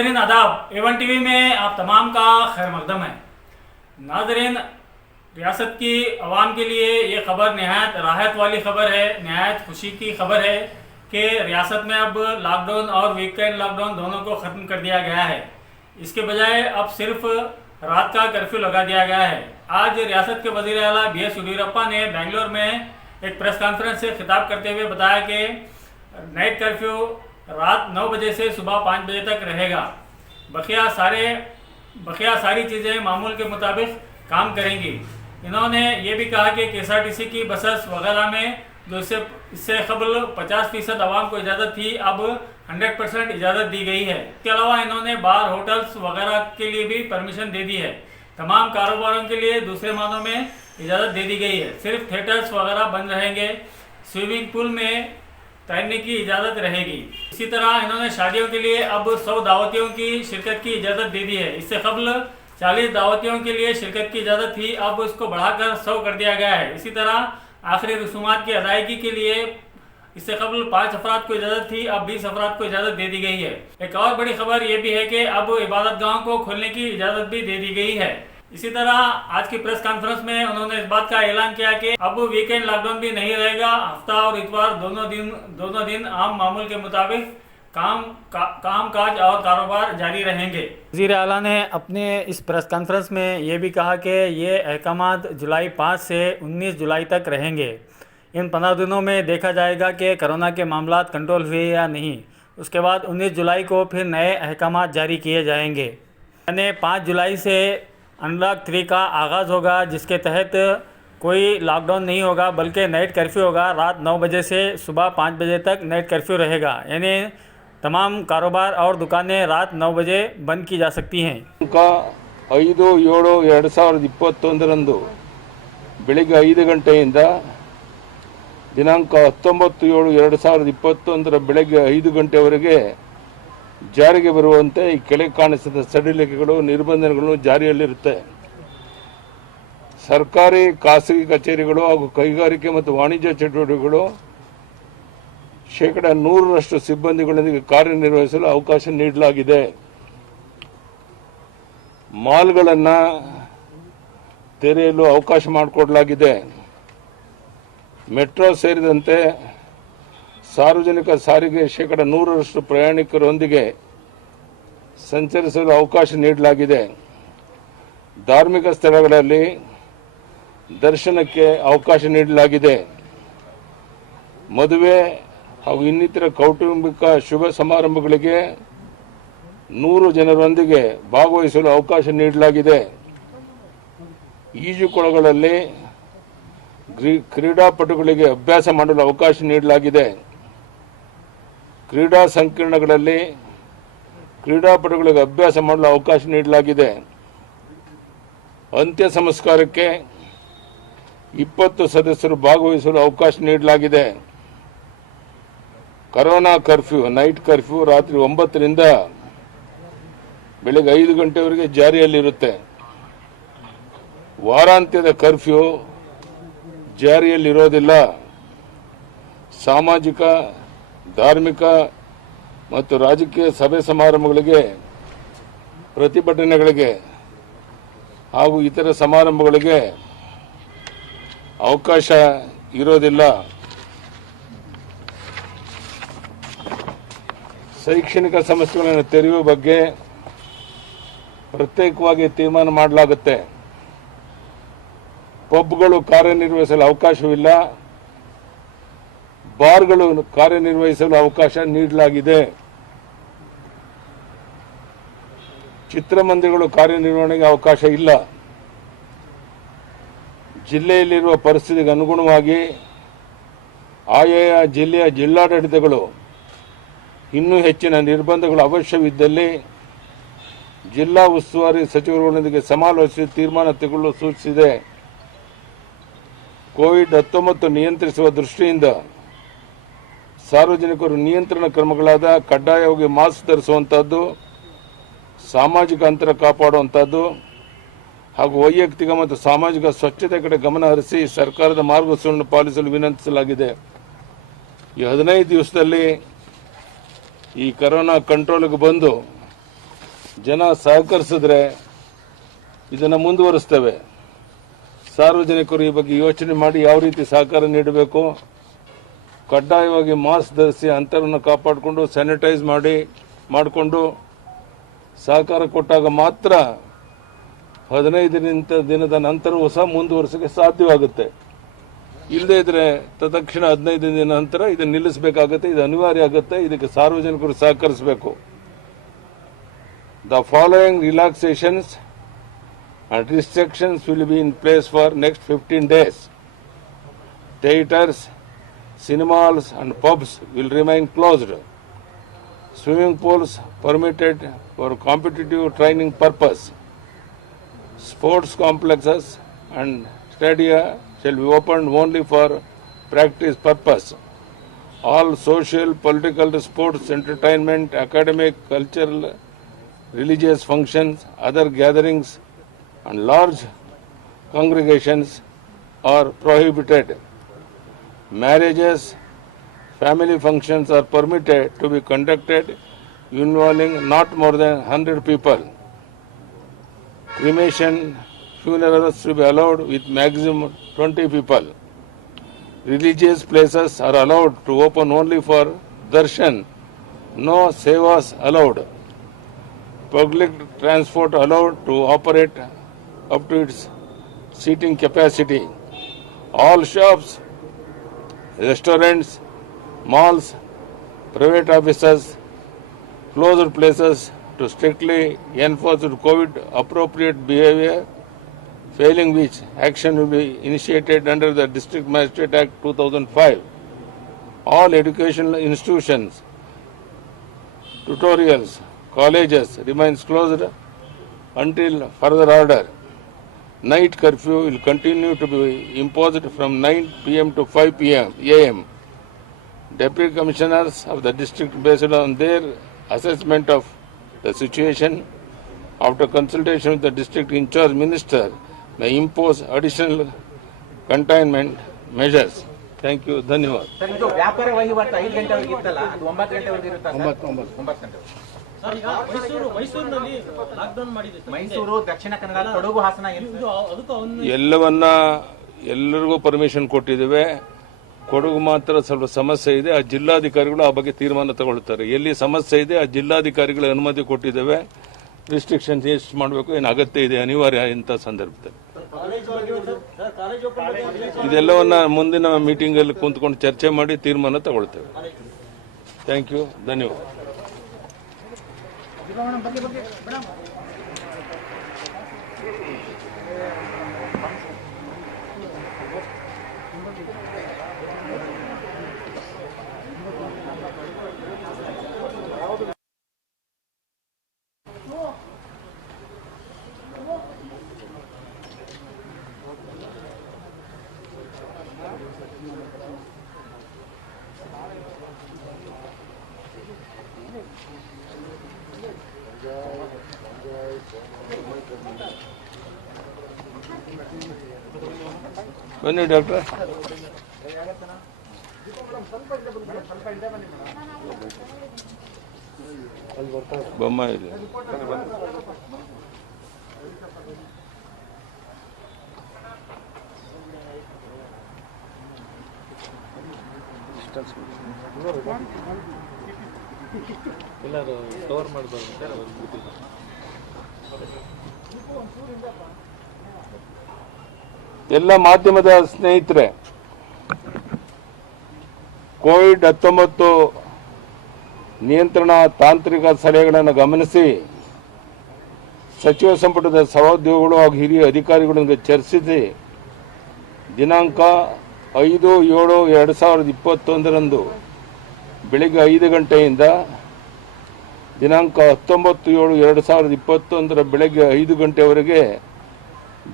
नाज़रीन आदाब, A1 TV में आप तमाम का खैर मकदम है। नाज़रीन, रियासत की आवाम के लिए ये ख़बर नहायत राहत वाली ख़बर है, नहायत खुशी की ख़बर है कि रियासत में अब लॉकडाउन और वीकेंड लॉकडाउन दोनों को ख़त्म कर दिया गया है। इसके बजाय अब सिर्फ रात का कर्फ्यू लगा दिया गया है। आज रियासत के वज़ीर आला BS येडियुरप्पा ने बेंगलोर में एक प्रेस कॉन्फ्रेंस से खिताब करते हुए बताया कि नाइट कर्फ्यू रात 9 बजे से सुबह 5 बजे तक रहेगा। बकिया सारी चीज़ें मामूल के मुताबिक काम करेंगी। इन्होंने ये भी कहा कि KSRTC की बसेस वगैरह में जो इससे कबल 50% आवाम को इजाज़त थी, अब 100% इजाज़त दी गई है। इसके अलावा इन्होंने बार, होटल्स वगैरह के लिए भी परमिशन दे दी है। तमाम कारोबारों के लिए दूसरे मानों में इजाज़त दे दी गई है। सिर्फ थिएटर्स वगैरह बंद रहेंगे। स्विमिंग पूल में तैरने की इजाज़त रहेगी। इसी तरह इन्होंने शादियों के लिए अब 100 दावतियों की शिरकत की इजाज़त दे दी है। इससे कबल 40 दावतियों के लिए शिरकत की इजाज़त थी, अब उसको बढ़ाकर 100 कर दिया गया है। इसी तरह आखिरी रसूमात की अदायगी के लिए इससे कबल 5 अफराद को इजाज़त थी, अब 20 अफराद को इजाज़त दे दी गई है। एक और बड़ी खबर यह भी है कि अब इबादतगाहों को खोलने की इजाज़त भी दे दी गई है। इसी तरह आज की प्रेस कॉन्फ्रेंस में उन्होंने इस बात का ऐलान किया कि अब वीकेंड लॉकडाउन भी नहीं रहेगा। हफ्ता और इतवार दोनों दिन आम मामूल के मुताबिक काम काज और कारोबार जारी रहेंगे। वज़ीर आला ने अपने इस प्रेस कॉन्फ्रेंस में ये भी कहा कि ये अहकामात जुलाई 5 से 19 जुलाई तक रहेंगे। इन 15 दिनों में देखा जाएगा कि कोरोना के मामला कंट्रोल हुए या नहीं। उसके बाद 19 जुलाई को फिर नए अहकामात जारी किए जाएंगे। यानी 5 जुलाई से अनलॉक 3 का आगाज़ होगा, जिसके तहत कोई लॉकडाउन नहीं होगा बल्कि नाइट कर्फ्यू होगा। रात 9 बजे से सुबह 5 बजे तक नाइट कर्फ्यू रहेगा। यानी तमाम कारोबार और दुकानें रात 9 बजे बंद की जा सकती हैं। 5/7/2021 ಬೆಳಿಗ್ಗೆ 5 ಗಂಟೆಯಿಂದ ದಿನಾಂಕ 19/7/2021 ಬೆಳಗ್ಗೆ 5 ಗಂಟೆವರೆಗೆ ಜಾರಿಗೆ ಬರುವಂತೆ ಈ ಕೆಳಗೆ ಕಾಣಿಸಿದ ಸಡಿಲಿಕೆಗಳು ನಿರ್ಬಂಧಗಳು ಜಾರಿಯಲ್ಲಿರುತ್ತೆ. ಸರ್ಕಾರಿ ಖಾಸಗಿ ಕಚೇರಿಗಳು ಹಾಗೂ ಕೈಗಾರಿಕೆ ಮತ್ತು ವಾಣಿಜ್ಯ ಚಟುವಟಿಕೆಗಳು 100% ಸಿಬ್ಬಂದಿಗಳೊಂದಿಗೆ ಕಾರ್ಯನಿರ್ವಹಿಸಲು ಅವಕಾಶ ನೀಡಲಾಗಿದೆ. ಮಾಲ್ಗಳನ್ನು ತೆರೆಯಲು ಅವಕಾಶ ಮಾಡಿಕೊಡಲಾಗಿದೆ. ಮೆಟ್ರೋ ಸೇರಿದಂತೆ ಸಾರ್ವಜನಿಕ ಸಾರಿಗೆ 100% ಪ್ರಯಾಣಿಕರೊಂದಿಗೆ ಸಂಚರಿಸಲು ಅವಕಾಶ ನೀಡಲಾಗಿದೆ. ಧಾರ್ಮಿಕ ಸ್ಥಳಗಳಲ್ಲಿ ದರ್ಶನಕ್ಕೆ ಅವಕಾಶ ನೀಡಲಾಗಿದೆ. ಮದುವೆ ಹಾಗೂ ಇನ್ನಿತರ ಕೌಟುಂಬಿಕ ಶುಭ ಸಮಾರಂಭಗಳಿಗೆ 100 ಜನರೊಂದಿಗೆ ಭಾಗವಹಿಸಲು ಅವಕಾಶ ನೀಡಲಾಗಿದೆ. ಈಜುಕೊಳಗಳಲ್ಲಿ ಕ್ರೀಡಾಪಟುಗಳಿಗೆ ಅಭ್ಯಾಸ ಮಾಡಲು ಅವಕಾಶ ನೀಡಲಾಗಿದೆ. ಕ್ರೀಡಾ ಸಂಕೀರ್ಣಗಳಲ್ಲಿ ಕ್ರೀಡಾಪಟುಗಳಿಗೆ ಅಭ್ಯಾಸ ಮಾಡಲು ಅವಕಾಶ ನೀಡಲಾಗಿದೆ. ಅಂತ್ಯ ಸಂಸ್ಕಾರಕ್ಕೆ 20 ಸದಸ್ಯರು ಭಾಗವಹಿಸಲು ಅವಕಾಶ ನೀಡಲಾಗಿದೆ. ಕೊರೋನಾ ಕರ್ಫ್ಯೂ ನೈಟ್ ಕರ್ಫ್ಯೂ ರಾತ್ರಿ 9 ರಿಂದ ಬೆಳಗ್ಗೆ 5 ಗಂಟೆವರೆಗೆ ಜಾರಿಯಲ್ಲಿರುತ್ತೆ. ವಾರಾಂತ್ಯದ ಕರ್ಫ್ಯೂ ಜಾರಿಯಲ್ಲಿರೋದಿಲ್ಲ. ಸಾಮಾಜಿಕ, ಧಾರ್ಮಿಕ ಮತ್ತು ರಾಜಕೀಯ ಸಭೆ ಸಮಾರಂಭಗಳಿಗೆ, ಪ್ರತಿಭಟನೆಗಳಿಗೆ ಹಾಗೂ ಇತರ ಸಮಾರಂಭಗಳಿಗೆ ಅವಕಾಶ ಇರೋದಿಲ್ಲ. ಶೈಕ್ಷಣಿಕ ಸಂಸ್ಥೆಗಳನ್ನು ತೆರೆಯುವ ಬಗ್ಗೆ ಪ್ರತ್ಯೇಕವಾಗಿ ತೀರ್ಮಾನ ಮಾಡಲಾಗುತ್ತೆ. ಪಬ್ಗಳು ಕಾರ್ಯನಿರ್ವಹಿಸಲು ಅವಕಾಶವಿಲ್ಲ. ಬಾರ್ಗಳು ಕಾರ್ಯನಿರ್ವಹಿಸಲು ಅವಕಾಶ ನೀಡಲಾಗಿದೆ. ಚಿತ್ರಮಂದಿರಗಳು ಕಾರ್ಯನಿರ್ವಹಣೆಗೆ ಅವಕಾಶ ಇಲ್ಲ. ಜಿಲ್ಲೆಯಲ್ಲಿರುವ ಪರಿಸ್ಥಿತಿಗೆ ಅನುಗುಣವಾಗಿ ಆಯಾ ಜಿಲ್ಲೆಯ ಜಿಲ್ಲಾಡಳಿತಗಳು ಇನ್ನೂ ಹೆಚ್ಚಿನ ನಿರ್ಬಂಧಗಳು ಅವಶ್ಯವಿದ್ದಲ್ಲಿ ಜಿಲ್ಲಾ ಉಸ್ತುವಾರಿ ಸಚಿವರುಗಳೊಂದಿಗೆ ಸಮಾಲೋಚಿಸಿ ತೀರ್ಮಾನ ತೆಗೆದುಕೊಳ್ಳಲು ಸೂಚಿಸಿದೆ. ಕೋವಿಡ್-19 ನಿಯಂತ್ರಿಸುವ ದೃಷ್ಟಿಯಿಂದ ಸಾರ್ವಜನಿಕರು ನಿಯಂತ್ರಣ ಕ್ರಮಗಳಾದ ಕಡ್ಡಾಯವಾಗಿ ಮಾಸ್ಕ್ ಧರಿಸುವಂತಹದ್ದು, ಸಾಮಾಜಿಕ ಅಂತರ ಕಾಪಾಡುವಂತಹದ್ದು ಹಾಗೂ ವೈಯಕ್ತಿಕ ಮತ್ತು ಸಾಮಾಜಿಕ ಸ್ವಚ್ಛತೆ ಕಡೆ ಗಮನ ಹರಿಸಿ ಸರ್ಕಾರದ ಮಾರ್ಗಸೂಚಿಗಳನ್ನು ಪಾಲಿಸಲು ವಿನಂತಿಸಲಾಗಿದೆ. ಈ 15 ದಿವಸದಲ್ಲಿ ಈ ಕೊರೋನಾ ಕಂಟ್ರೋಲ್ಗೆ ಬಂದು ಜನ ಸಹಕರಿಸಿದ್ರೆ ಇದನ್ನು ಮುಂದುವರಿಸ್ತೇವೆ. ಸಾರ್ವಜನಿಕರು ಈ ಬಗ್ಗೆ ಯೋಚನೆ ಮಾಡಿ ಯಾವ ರೀತಿ ಸಹಕಾರ ನೀಡಬೇಕು. ಕಡ್ಡಾಯವಾಗಿ ಮಾಸ್ಕ್ ಧರಿಸಿ, ಅಂತರವನ್ನು ಕಾಪಾಡಿಕೊಂಡು, ಸ್ಯಾನಿಟೈಸ್ ಮಾಡಿಕೊಂಡು ಸಹಕಾರ ಕೊಟ್ಟಾಗ ಮಾತ್ರ 15 ದಿನದ ನಂತರವೂ ಸಹ ಮುಂದುವರಿಸಕ್ಕೆ ಸಾಧ್ಯವಾಗುತ್ತೆ. ಇಲ್ಲದೇ ಇದ್ರೆ ತತ್ಕ್ಷಣ 15 ದಿನ ನಂತರ ಇದನ್ನು ನಿಲ್ಲಿಸಬೇಕಾಗುತ್ತೆ. ಇದು ಅನಿವಾರ್ಯ ಆಗುತ್ತೆ. ಇದಕ್ಕೆ ಸಾರ್ವಜನಿಕರು ಸಹಕರಿಸಬೇಕು. The following relaxations and restrictions will be in place for next 15 days. Theatres, cinemas and pubs will remain closed. Swimming pools permitted for competitive training purpose. Sports complexes and stadia shall be opened only for practice purpose. All social, political, sports, entertainment, academic, cultural, religious functions, other gatherings and large congregations are prohibited. Marriages, family functions are permitted to be conducted involving not more than 100 people. Cremation, funerals to be allowed with maximum 20 people. Religious places are allowed to open only for darshan. No sevas allowed. Public transport allowed to operate up to its seating capacity. All shops, restaurants, malls, private offices, closed places to strictly enforce COVID appropriate behavior, failing which action will be initiated under the District Magistrate Act 2005. All educational institutions, tutorials, colleges remains closed until further order. Night curfew will continue to be imposed from 9 p.m. to 5 a.m. Deputy Commissioners of the district, based on their assessment of the situation, after consultation with the district in charge minister, may impose additional containment measures. Thank you. ಧನ್ಯವಾದ. Sir, ಇದು ವ್ಯಾಪಾರ ವಹಿವಾಟು 5 ಗಂಟೆವರೆಗೆ ಇತ್ತಲ್ಲ, ಅದು 9 ಗಂಟೆವರೆಗೆ ಇರುತ್ತಾ sir? 9 ಗಂಟೆ. ಸರ್, ಈಗ ಮೈಸೂರಿನಲ್ಲಿ ಲಾಕ್ಡೌನ್ ಮಾಡಿದೆ ಸರ್. ಮೈಸೂರು, ದಕ್ಷಿಣ ಕನ್ನಡ, ಕೊಡಗು, ಹಾಸನ ಎಲ್ಲರಿಗೂ ಪರ್ಮಿಷನ್ ಕೊಟ್ಟಿದ್ದೇವೆ. ಕೊಡಗು ಮಾತ್ರ ಸ್ವಲ್ಪ ಸಮಸ್ಯೆ ಇದೆ. ಆ ಜಿಲ್ಲಾಧಿಕಾರಿಗಳು ಆ ಬಗ್ಗೆ ತೀರ್ಮಾನ ತಗೊಳ್ತಾರೆ. ಎಲ್ಲಿ ಸಮಸ್ಯೆ ಇದೆ ಆ ಜಿಲ್ಲಾಧಿಕಾರಿಗಳ ಅನುಮತಿ ಕೊಟ್ಟಿದ್ದೇವೆ. ರಿಸ್ಟ್ರಿಕ್ಷನ್ಸ್ ಎಷ್ಟು ಮಾಡಬೇಕು, ಏನು ಅಗತ್ಯ ಇದೆ, ಅನಿವಾರ್ಯ ಇಂಥ ಸಂದರ್ಭದಲ್ಲಿ ಇದೆಲ್ಲವನ್ನ ಮುಂದಿನ ಮೀಟಿಂಗ್ ಅಲ್ಲಿ ಕುಂತ್ಕೊಂಡು ಚರ್ಚೆ ಮಾಡಿ ತೀರ್ಮಾನ ತಗೊಳ್ತೇವೆ. Thank you. ಧನ್ಯವಾದ. ಬನ್ನಿ ಡಾಕ್ಟ್ರೆ. ಬೊಮ್ಮಾಯಿ ಎಲ್ಲರೂ ಕವರ್ ಮಾಡಬಾರ್ದು ಸರ್. ಎಲ್ಲ ಮಾಧ್ಯಮದ ಸ್ನೇಹಿತರೆ, ಕೋವಿಡ್-19 ನಿಯಂತ್ರಣ ತಾಂತ್ರಿಕ ಸಲಹೆಗಳನ್ನು ಗಮನಿಸಿ ಸಚಿವ ಸಂಪುಟದ ಸಹೋದ್ಯೋಗಿಗಳು ಹಾಗೂ ಹಿರಿಯ ಅಧಿಕಾರಿಗಳೊಂದಿಗೆ ಚರ್ಚಿಸಿ ದಿನಾಂಕ 5/7/2021 ಬೆಳಗ್ಗೆ 5 ಗಂಟೆಯಿಂದ ದಿನಾಂಕ 19/7/2021 ಬೆಳಗ್ಗೆ 5 ಗಂಟೆವರೆಗೆ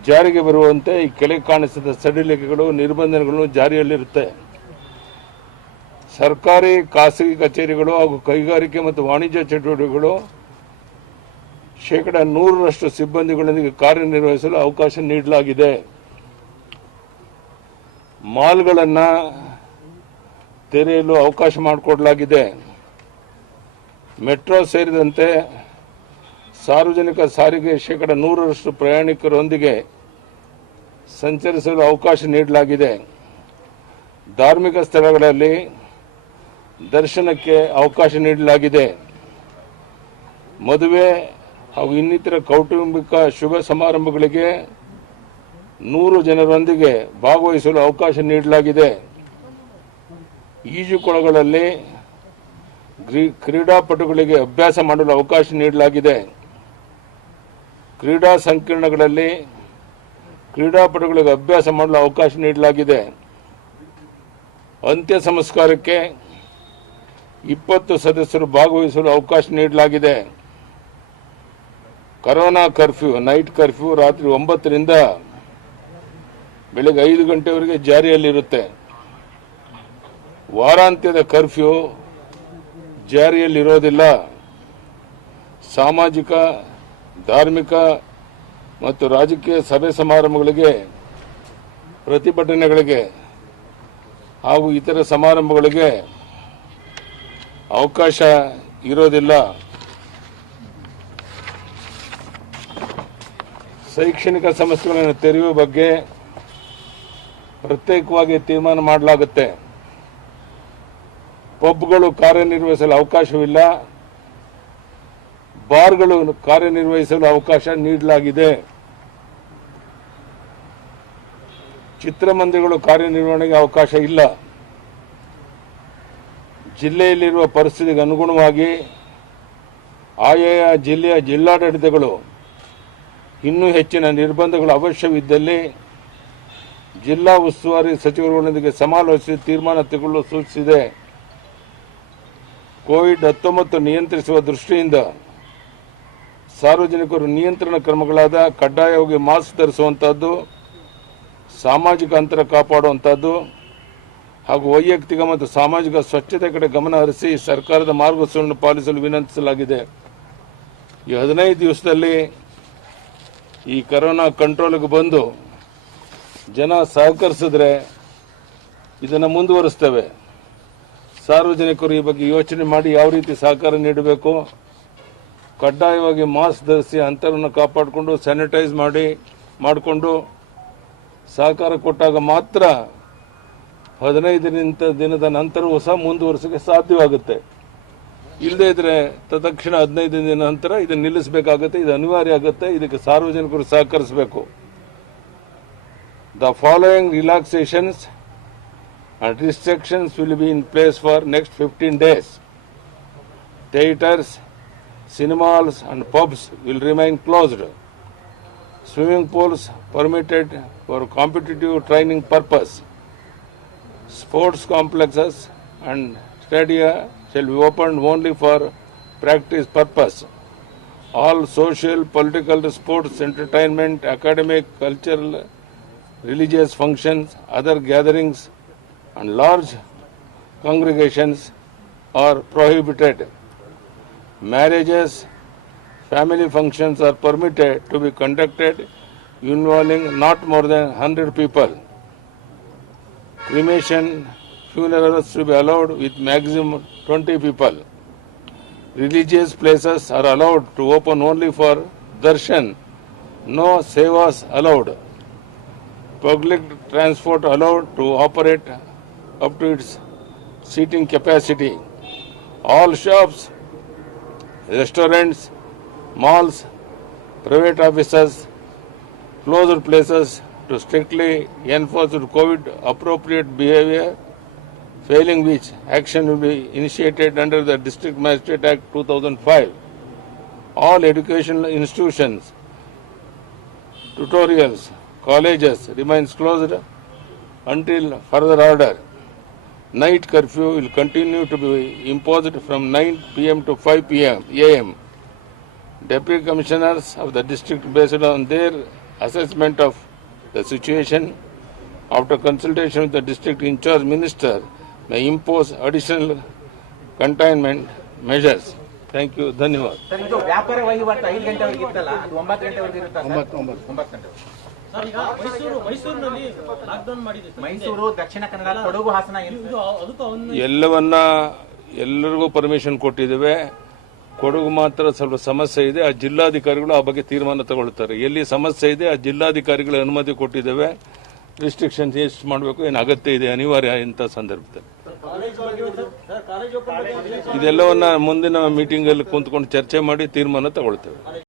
ಜಾರಿಗೆ ಬರುವಂತೆ ಈ ಕೆಳಗೆ ಕಾಣಿಸಿದ ಸಡಿಲಿಕೆಗಳು, ನಿರ್ಬಂಧನೆಗಳು ಜಾರಿಯಲ್ಲಿರುತ್ತೆ. ಸರ್ಕಾರಿ, ಖಾಸಗಿ ಕಚೇರಿಗಳು ಹಾಗೂ ಕೈಗಾರಿಕೆ ಮತ್ತು ವಾಣಿಜ್ಯ ಚಟುವಟಿಕೆಗಳು 100% ಸಿಬ್ಬಂದಿಗಳೊಂದಿಗೆ ಕಾರ್ಯನಿರ್ವಹಿಸಲು ಅವಕಾಶ ನೀಡಲಾಗಿದೆ. ಮಾಲ್ಗಳನ್ನು ತೆರೆಯಲು ಅವಕಾಶ ಮಾಡಿಕೊಡಲಾಗಿದೆ. ಮೆಟ್ರೋ ಸೇರಿದಂತೆ ಸಾರ್ವಜನಿಕ ಸಾರಿಗೆ ಶೇಕಡ 100ರಷ್ಟು ಪ್ರಯಾಣಿಕರೊಂದಿಗೆ ಸಂಚರಿಸಲು ಅವಕಾಶ ನೀಡಲಾಗಿದೆ. ಧಾರ್ಮಿಕ ಸ್ಥಳಗಳಲ್ಲಿ ದರ್ಶನಕ್ಕೆ ಅವಕಾಶ ನೀಡಲಾಗಿದೆ. ಮದುವೆ ಹಾಗೂ ಇನ್ನಿತರ ಕೌಟುಂಬಿಕ ಶುಭ ಸಮಾರಂಭಗಳಿಗೆ 100 ಜನರೊಂದಿಗೆ ಭಾಗವಹಿಸಲು ಅವಕಾಶ ನೀಡಲಾಗಿದೆ. ಈಜುಕೊಳಗಳಲ್ಲಿ ಕ್ರೀಡಾಪಟುಗಳಿಗೆ ಅಭ್ಯಾಸ ಮಾಡಲು ಅವಕಾಶ ನೀಡಲಾಗಿದೆ. ಕ್ರೀಡಾ ಸಂಕೀರ್ಣಗಳಲ್ಲಿ ಕ್ರೀಡಾಪಟುಗಳಿಗೆ ಅಭ್ಯಾಸ ಮಾಡಲು ಅವಕಾಶ ನೀಡಲಾಗಿದೆ. ಅಂತ್ಯ ಸಂಸ್ಕಾರಕ್ಕೆ 20 ಸದಸ್ಯರು ಭಾಗವಹಿಸಲು ಅವಕಾಶ ನೀಡಲಾಗಿದೆ. ಕೊರೋನಾ ಕರ್ಫ್ಯೂ, ನೈಟ್ ಕರ್ಫ್ಯೂ ರಾತ್ರಿ 9ರಿಂದ ಬೆಳಗ್ಗೆ 5 ಗಂಟೆವರೆಗೆ ಜಾರಿಯಲ್ಲಿರುತ್ತೆ. ವಾರಾಂತ್ಯದ ಕರ್ಫ್ಯೂ ಜಾರಿಯಲ್ಲಿರೋದಿಲ್ಲ. ಸಾಮಾಜಿಕ, ಧಾರ್ಮಿಕ ಮತ್ತು ರಾಜಕೀಯ ಸಭೆ ಸಮಾರಂಭಗಳಿಗೆ, ಪ್ರತಿಭಟನೆಗಳಿಗೆ ಹಾಗೂ ಇತರ ಸಮಾರಂಭಗಳಿಗೆ ಅವಕಾಶ ಇರೋದಿಲ್ಲ. ಶೈಕ್ಷಣಿಕ ಸಂಸ್ಥೆಗಳನ್ನು ತೆರೆಯುವ ಬಗ್ಗೆ ಪ್ರತ್ಯೇಕವಾಗಿ ತೀರ್ಮಾನ ಮಾಡಲಾಗುತ್ತೆ. ಪಬ್ಗಳು ಕಾರ್ಯನಿರ್ವಹಿಸಲು ಅವಕಾಶವಿಲ್ಲ. ಬಾರ್ಗಳು ಕಾರ್ಯನಿರ್ವಹಿಸಲು ಅವಕಾಶ ನೀಡಲಾಗಿದೆ. ಚಿತ್ರಮಂದಿರಗಳು ಕಾರ್ಯನಿರ್ವಹಣೆಗೆ ಅವಕಾಶ ಇಲ್ಲ. ಜಿಲ್ಲೆಯಲ್ಲಿರುವ ಪರಿಸ್ಥಿತಿಗೆ ಅನುಗುಣವಾಗಿ ಆಯಾಯ ಜಿಲ್ಲೆಯ ಜಿಲ್ಲಾಡಳಿತಗಳು ಇನ್ನೂ ಹೆಚ್ಚಿನ ನಿರ್ಬಂಧಗಳು ಅವಶ್ಯವಿದ್ದಲ್ಲಿ ಜಿಲ್ಲಾ ಉಸ್ತುವಾರಿ ಸಚಿವರುಗಳೊಂದಿಗೆ ಸಮಾಲೋಚಿಸಿ ತೀರ್ಮಾನ ತೆಗೆದುಕೊಳ್ಳಲು ಸೂಚಿಸಿದೆ. ಕೋವಿಡ್-19 ನಿಯಂತ್ರಿಸುವ ದೃಷ್ಟಿಯಿಂದ ಸಾರ್ವಜನಿಕರು ನಿಯಂತ್ರಣ ಕ್ರಮಗಳಾದ ಕಡ್ಡಾಯವಾಗಿ ಮಾಸ್ಕ್ ಧರಿಸುವಂತಹದ್ದು, ಸಾಮಾಜಿಕ ಅಂತರ ಕಾಪಾಡುವಂತಹದ್ದು ಹಾಗೂ ವೈಯಕ್ತಿಕ ಮತ್ತು ಸಾಮಾಜಿಕ ಸ್ವಚ್ಛತೆ ಕಡೆ ಗಮನ ಹರಿಸಿ ಸರ್ಕಾರದ ಮಾರ್ಗಸೂಚಿಗಳನ್ನು ಪಾಲಿಸಲು ವಿನಂತಿಸಲಾಗಿದೆ. ಈ 15 ದಿವಸದಲ್ಲಿ ಈ ಕೊರೋನಾ ಕಂಟ್ರೋಲ್ಗೆ ಬಂದು ಜನ ಸಹಕರಿಸಿದ್ರೆ ಇದನ್ನು ಮುಂದುವರಿಸ್ತೇವೆ. ಸಾರ್ವಜನಿಕರು ಈ ಬಗ್ಗೆ ಯೋಚನೆ ಮಾಡಿ ಯಾವ ರೀತಿ ಸಹಕಾರ ನೀಡಬೇಕು. ಕಡ್ಡಾಯವಾಗಿ ಮಾಸ್ಕ್ ಧರಿಸಿ, ಅಂತರವನ್ನು ಕಾಪಾಡಿಕೊಂಡು, ಸ್ಯಾನಿಟೈಸ್ ಮಾಡಿಕೊಂಡು ಸಹಕಾರ ಕೊಟ್ಟಾಗ ಮಾತ್ರ 15 ದಿನದ ನಂತರವೂ ಸಹ ಮುಂದುವರಿಸಕ್ಕೆ ಸಾಧ್ಯವಾಗುತ್ತೆ. ಇಲ್ಲದೇ ಇದ್ರೆ ತತ್ಕ್ಷಣ 15 ದಿನ ನಂತರ ಇದನ್ನು ನಿಲ್ಲಿಸಬೇಕಾಗುತ್ತೆ. ಇದು ಅನಿವಾರ್ಯ ಆಗುತ್ತೆ. ಇದಕ್ಕೆ ಸಾರ್ವಜನಿಕರು ಸಹಕರಿಸಬೇಕು. The following relaxations and restrictions will be in place for next 15 days. Theatres, cinemas and pubs will remain closed. Swimming pools permitted for competitive training purpose. Sports complexes and stadia shall be opened only for practice purpose. All social, political, sports, entertainment, academic, cultural, religious functions, other gatherings and large congregations are prohibited. Marriages, family functions are permitted to be conducted involving not more than 100 people. Cremation, funerals to be allowed with maximum 20 people. Religious places are allowed to open only for darshan. No sevas allowed. Public transport allowed to operate up to its seating capacity. All shops, restaurants, malls, private offices, closed places to strictly enforce COVID appropriate behavior, failing which action will be initiated under the District Magistrate Act 2005. All educational institutions, tutorials, colleges remains closed until further order. Night curfew will continue to be imposed from 9 p.m. to 5 a.m. Deputy Commissioners of the district, based on their assessment of the situation, after consultation with the district in charge minister, may impose additional containment measures. Thank you. ಧನ್ಯವಾದ. Sir, ಇದು ವ್ಯಾಪಾರ ವಹಿವಾಟು 5 ಗಂಟೆವರೆಗೆ ಇತ್ತಲ್ಲ, ಅದು 9 ಗಂಟೆವರೆಗೆ ಇರುತ್ತಾ? 9 ಗಂಟೆ. ಸರ್, ಈಗ ಮೈಸೂರಿನಲ್ಲಿ ಲಾಕ್ಡೌನ್ ಮಾಡಿದೆ ಸರ್. ಮೈಸೂರು, ದಕ್ಷಿಣ ಕನ್ನಡ, ಕೊಡಗು, ಹಾಸನ ಇದು ಅದಕ್ಕೂ ಎಲ್ಲರಿಗೂ ಪರ್ಮಿಷನ್ ಕೊಟ್ಟಿದ್ದೇವೆ. ಕೊಡಗು ಮಾತ್ರ ಸ್ವಲ್ಪ ಸಮಸ್ಯೆ ಇದೆ. ಆ ಜಿಲ್ಲಾಧಿಕಾರಿಗಳು ಆ ಬಗ್ಗೆ ತೀರ್ಮಾನ ತಗೊಳ್ತಾರೆ. ಎಲ್ಲಿ ಸಮಸ್ಯೆ ಇದೆ ಆ ಜಿಲ್ಲಾಧಿಕಾರಿಗಳ ಅನುಮತಿ ಕೊಟ್ಟಿದ್ದೇವೆ. ರಿಸ್ಟ್ರಿಕ್ಷನ್ಸ್ ಎಷ್ಟು ಮಾಡಬೇಕು, ಏನು ಅಗತ್ಯ ಇದೆ, ಅನಿವಾರ್ಯ ಇಂಥ ಸಂದರ್ಭದಲ್ಲಿ ಇದೆಲ್ಲವನ್ನ ಮುಂದಿನ ಮೀಟಿಂಗಲ್ಲಿ ಕುಂತ್ಕೊಂಡು ಚರ್ಚೆ ಮಾಡಿ ತೀರ್ಮಾನ ತಗೊಳ್ತೇವೆ.